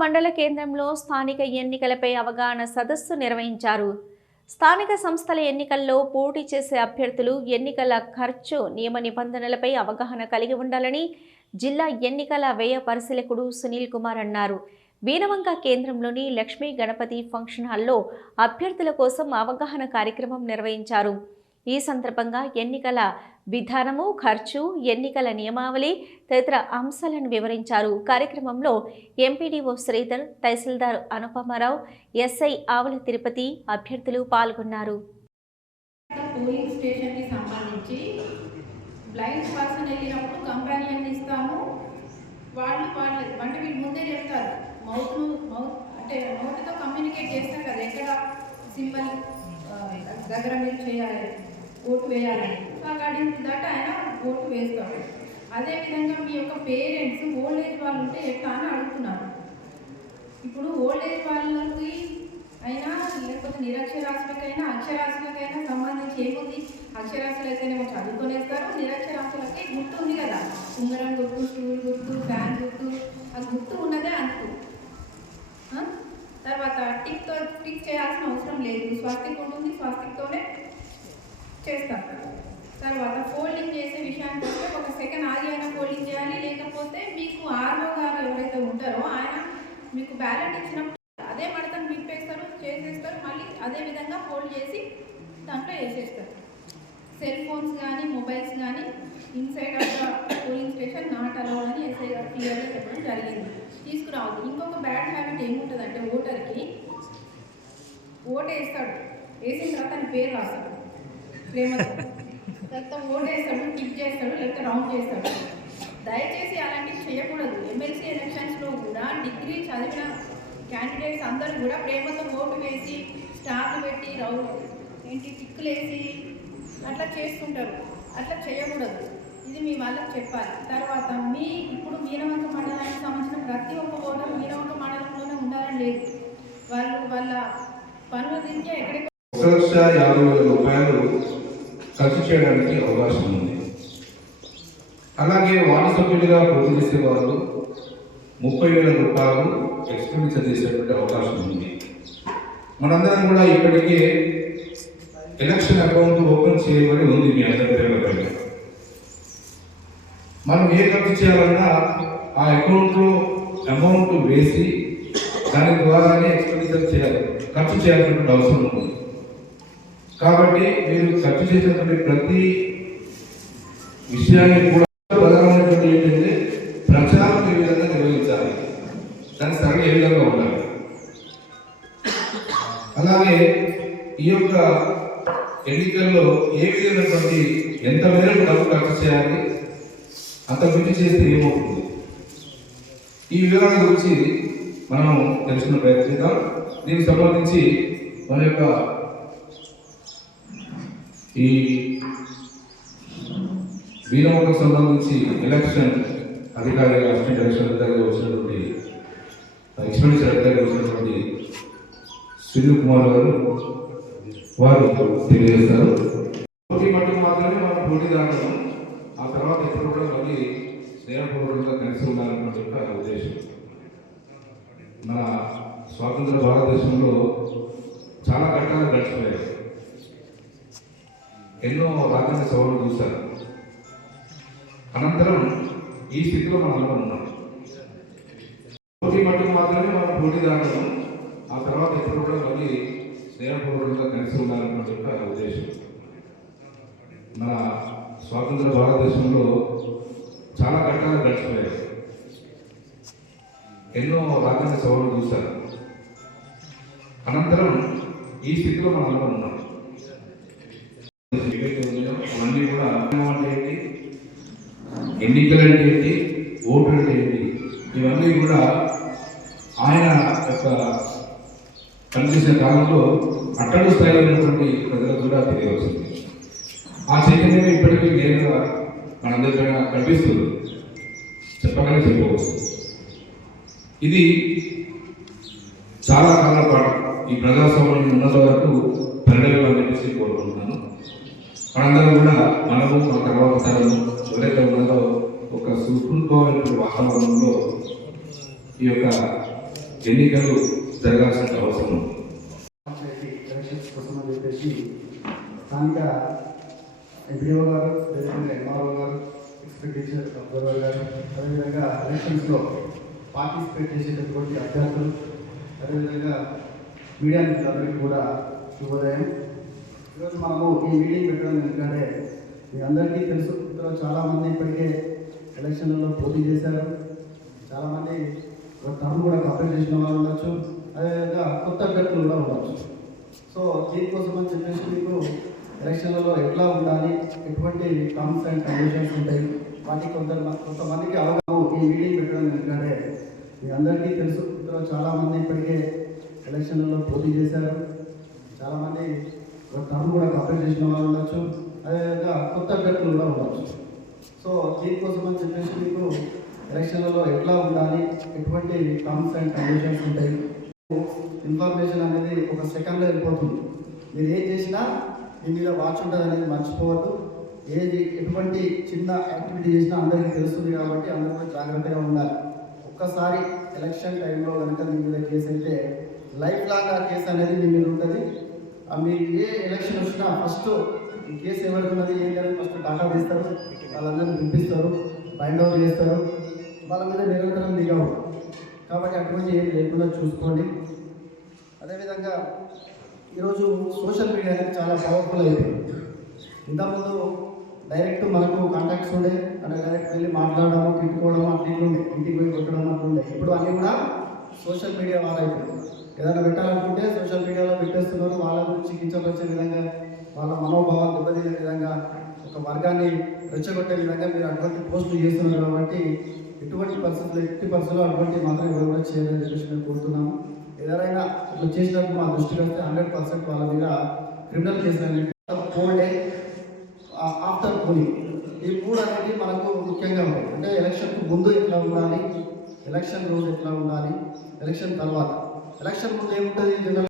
మండల కేంద్రంలో స్థానిక ఎన్నికలపై అవగాహన సదస్సు నిర్వహించారు. స్థానిక సంస్థల ఎన్నికల్లో పోటీ చేసే అభ్యర్థులు ఎన్నికల ఖర్చు నియమ నిబంధనలపై అవగాహన కలిగి ఉండాలని జిల్లా ఎన్నికల వ్యయ పరిశీలకుడు సునీల్ కుమార్ అన్నారు. బీనవంక కేంద్రంలోని లక్ష్మీ గణపతి ఫంక్షన్ హాల్లో అభ్యర్థుల కోసం అవగాహన కార్యక్రమం నిర్వహించారు. ఈ సందర్భంగా ఎన్నికల విధానము ఖర్చు ఎన్నికల నియమావళి తదితర అంశాలను వివరించారు. కార్యక్రమంలో ఎంపీడీఓ శ్రీధర్ తహసీల్దార్ అనుపమారావు ఎస్ఐ ఆవుల తిరుపతి అభ్యర్థులు పాల్గొన్నారు. పోలింగ్ స్టేషన్ సంబంధించి బ్లైండ్ పర్సన్ వెళ్ళినప్పుడు కంపానియన్ ఇస్తాము. వాళ్ళు వాళ్ళు అంటే వీళ్ళు ముందే చెప్తారు. మౌత్ మౌత్ అంటే నోటితో కమ్యూనికేట్ చేస్తారు కదా ఎక్కడ సింబల్ దగ్గర మీరు చేయాలి. ఓటు వేయాలని అకార్డింగ్ టు దట్ ఆయన ఓటు వేస్తాడు. అదేవిధంగా మీ యొక్క పేరెంట్స్ ఓల్డ్ ఏజ్ వాళ్ళు ఉంటే ఎట్లా అని అడుగుతున్నారు. ఇప్పుడు ఓల్డ్ ఏజ్ వాళ్ళకి అయినా లేకపోతే నిరక్షరాస్యులకైనా అక్షరాస్యులకైనా సంబంధించి ఏముంది? అక్షరాస్యులు అయితేనేమో చదువుకొనేస్తారు. నిరక్షరాస్యులకి గుర్తు ఉంది కదా. ఉంగరం గుర్తు స్టూల్ గుర్తు ఫ్యాన్ గుర్తు ఆ గుర్తు ఉన్నదే అనుకో తర్వాత టిక్తో టిక్ చేయాల్సిన అవసరం లేదు. స్వాస్తిక్ ఉంటుంది స్వాస్తిక్తోనే చేస్తారు తర్వాత ఫోల్డింగ్ చేసే విషయానికి వస్తే ఒక సెకండ్ ఆగి అయినా ఫోల్డింగ్ చేయాలి లేకపోతే మీకు ఆర్ఓ గారు ఎవరైతే ఉంటారో ఆయన మీకు బ్యాలెట్ ఇచ్చినప్పుడు అదే మడతను విప్పేస్తారు చేసేస్తారు మళ్ళీ అదే విధంగా ఫోల్డ్ చేసి దాంట్లో వేసేస్తారు. సెల్ ఫోన్స్ కానీ మొబైల్స్ కానీ inside of polling station not allowed అని ఎస్ఐ గారు క్లియర్గా చెప్పడం జరిగింది. తీసుకురావద్దు. ఇంకొక బ్యాడ్ హ్యాబిట్ ఏముంటుందంటే ఓటర్కి ఓటు వేస్తాడు వేసిన తర్వాత తన పేరు రాస్తాడు. ప్రేమతో. తర్వాత ఓటేస్తాడు టిక్ చేస్తాడు లేకపోతే రౌండ్ చేస్తాడు. దయచేసి అలాంటివి చేయకూడదు. ఎమ్మెల్సీ ఎలక్షన్స్లో కూడా డిగ్రీ చదివిన క్యాండిడేట్స్ అందరూ కూడా ప్రేమతో ఓటు వేసి స్టార్లు పెట్టి రౌండ్ ఏంటి టిక్కులు వేసి అట్లా చేస్తుంటారు. అట్లా చేయకూడదు. ఇది మీ వాళ్ళకి చెప్పాలి. తర్వాత మీ ఇప్పుడు మీనవంక మండలానికి సంబంధించిన ప్రతి ఒక్క ఓటర్ మీనవంక మండలంలోనే ఉండాలని లేదు. వాళ్ళు వాళ్ళ పనుల రీత్యా ఎక్కడికి ఖర్చు చేయడానికి అవకాశం ఉంది. అలాగే వార్డు సభ్యులుగా పోటీ చేసే వారు ముప్పై వేల రూపాయలు ఎక్స్పెండిచర్ చేసేటువంటి అవకాశం ఉంది. మనందరం కూడా ఇప్పటికే ఎలక్షన్ అకౌంట్ ఓపెన్ చేయబడి ఉంది మీ అందరి పేర్ల పైన మనం ఏ ఖర్చు చేయాలన్నా ఆ అకౌంట్లో అమౌంట్ వేసి దాని ద్వారానే ఎక్స్పెండిచర్ చేయాలి. ఖర్చు చేయాల్సినటువంటి అవసరం ఉంది. కాబట్టి మీరు ఖర్చు చేసినటువంటి ప్రతి విషయాన్ని కూడా ప్రధానమైనటువంటి ఏంటంటే ప్రచారం ఏ విధంగా నిర్వహించాలి. దాని సరళ ఏ విధంగా ఉండాలి. అలాగే ఈ యొక్క ఎన్నికల్లో ఏ విధమైనటువంటి ఎంత మేరకు డబ్బు ఖర్చు చేయాలి అంత మించి చేస్తే ఏమవుతుంది? ఈ వివరాల గురించి మనం తెలుసుకునే ప్రయత్నిద్దాం. దీనికి సంబంధించి మన యొక్క ఈ వీరమ్మకు సంబంధించి ఎలక్షన్ అధికారి అసిస్టెంట్ ఎలక్షన్ అధికారిగా వచ్చినటువంటి ఎక్స్పెండిచర్ అధికారిగా వచ్చినటువంటి సునీల్ కుమార్ గారు వారు తెలియజేస్తారు. పోటీ మట్టుకు మాత్రమే మనం పోటీ దాంట్లో ఆ తర్వాత ఎప్పుడు కూడా మళ్ళీ స్నేహపూర్వకంగా కలిసి ఉండాలన్నటువంటి యొక్క ఉద్దేశం. మన స్వాతంత్ర భారతదేశంలో చాలా ఘట్టాలు గడిచిపోయాయి. ఎన్నో రాజ్యాంగ సభలు చూశారు. అనంతరం ఈ స్థితిలో మనం ఉన్నాం. పోటీ మట్టుకు మాత్రమే మనం పోటీ ఆ తర్వాత ఎప్పుడు కూడా మళ్ళీ స్నేహపూర్వకంగా కలిసి ఉండాలన్నటువంటి యొక్క ఉద్దేశం. మన స్వాతంత్ర భారతదేశంలో చాలా ఘట్టాలు గడిచిపోయాయి. ఎన్నో రాజ్యాంగ సభలు చూశారు. అనంతరం ఈ స్థితిలో మనం ఉన్నాం. అంటే ఏంటి? ఎన్నికలు అంటే ఏంటి? ఓటు అంటే ఏంటి? ఇవన్నీ కూడా ఆయన యొక్క పనిచేసే కాలంలో అట్టడు స్థాయిలో ఉన్నటువంటి ప్రజలకు కూడా తెలియవచ్చింది ఆ చైతన్యం ఇప్పటికీ నేరుగా మనందరిపైన కనిపిస్తుంది. చెప్పగానే చెప్పవచ్చు. ఇది చాలా కాలం పాటు ఈ ప్రజాస్వామ్యం ఉన్నంత వరకు పరిణామాలు చెప్పేసి కోరుకుంటున్నాను. మనందరం కూడా మనము మన తర్వాత తరం ఎవరైతే ఉన్నదో ఒక సుఖంతోనటువంటి వాతావరణంలో ఈ యొక్క ఎన్నికలు జరగాల్సిన అవసరం కోసం అని చెప్పేసి స్థానిక ఎంపీఓ గారు ఎంఆర్ఓ గారు ఎక్స్పెక్టేషన్ అబ్జర్వర్ గారు అదేవిధంగా ఎలక్షన్స్లో పార్టిసిపేట్ చేసేటటువంటి అభ్యర్థులు అదేవిధంగా మీడియా మిత్రులందరికీ కూడా శుభోదయం. ఈరోజు మనము ఈ మీటింగ్ పెట్టడం ఎందుకంటే మీ అందరికీ తెలుసు ఇందులో చాలామంది ఇప్పటికే ఎలక్షన్లలో పోటీ చేశారు. చాలామంది టర్మ్ కూడా కంప్లీట్ చేసిన వాళ్ళు ఉండొచ్చు అదేవిధంగా కొత్త అభ్యర్థులు కూడా ఉండొచ్చు. సో దీనికోసం అని చెప్పేసి మీకు ఎలక్షన్లలో ఎట్లా ఉండాలి ఎటువంటి టర్మ్స్ అండ్ కండిషన్స్ ఉంటాయి వాటికి కొంత కొంతమందికి అవగాహన ఈ మీటింగ్ పెట్టడం ఎందుకంటే మీ అందరికీ తెలుసు ఇందులో చాలామంది ఇప్పటికే ఎలక్షన్లలో పోటీ చేశారు. చాలామంది కూడా కంప్లీట్ చేసిన వాళ్ళు ఉండొచ్చు. అదేవిధంగా కొత్త అభ్యర్థులు కూడా ఉండొచ్చు. సో దీనికోసం అని చెప్పేసి మీకు ఎలక్షన్లలో ఎట్లా ఉండాలి ఎటువంటి టర్మ్స్ అండ్ కండిషన్స్ ఉంటాయి ఇన్ఫర్మేషన్ అనేది ఒక సెకండ్లో వెళ్ళిపోతుంది. మీరు ఏం చేసినా మీ మీద వాచ్ ఉంటుంది అనేది మర్చిపోవద్దు. ఏది ఎటువంటి చిన్న యాక్టివిటీ చేసినా అందరికీ తెలుస్తుంది కాబట్టి అందరూ జాగ్రత్తగా ఉండాలి. ఒక్కసారి ఎలక్షన్ టైంలో కనుక మీ మీద కేసు అయితే లైఫ్ లాగా కేసు అనేది మీ మీద ఉంటుంది. మీరు ఏ ఎలక్షన్ వచ్చినా ఫస్ట్ ఈ కేసు ఎవరికి ఉన్నది ఏం జరిగింది ఫస్ట్ డాకా తీస్తారు వాళ్ళందరినీ వినిపిస్తారు బైండ్ అవుట్ చేస్తారు. వాళ్ళ మీద నిరంతరం నిఘా కాబట్టి అటువంటి ఏం లేకుండా చూసుకోండి. అదేవిధంగా ఈరోజు సోషల్ మీడియా అనేది చాలా పవర్ఫుల్ అయిపోయింది. ఇంతకుముందు డైరెక్ట్ మనకు కాంటాక్ట్స్ ఉండే అంటే డైరెక్ట్ వెళ్ళి మాట్లాడడం తిట్టుకోవడం అట్లా ఉండే. ఇంటికి పోయి కొట్టడం అట్లా ఉండే. ఇప్పుడు అన్నీ కూడా సోషల్ మీడియా ద్వారా అయిపోయింది. ఏదైనా పెట్టాలనుకుంటే సోషల్ మీడియాలో పెట్టేస్తున్నారు. వాళ్ళ గురించి కించపరిచే విధంగా వాళ్ళ మనోభావాలు దెబ్బతినే విధంగా ఒక వర్గాన్ని రెచ్చగొట్టే విధంగా మీరు అటువంటి పోస్టులు చేస్తున్నారు కాబట్టి ఎటువంటి పరిస్థితులు ఎట్టి పరిస్థితుల్లో అటువంటి మాత్రం ఎవరు కూడా చేయాలని చెప్పేసి మేము కోరుతున్నాము. ఎవరైనా ఇట్లా చేసినప్పుడు మా దృష్టికి వస్తే హండ్రెడ్ పర్సెంట్ వాళ్ళ మీద క్రిమినల్ కేసులు అనేది ఫోర్ డే ఆఫ్టర్ పోలింగ్ ఈ మూడు అనేది మనకు ముఖ్యంగా ఉంది అంటే ఎలక్షన్కు ముందు ఎట్లా ఉండాలి? ఎలక్షన్ రోజు ఎట్లా ఉండాలి? ఎలక్షన్ తర్వాత. ఎలక్షన్ ముందు ఏముంటుంది? జనరల్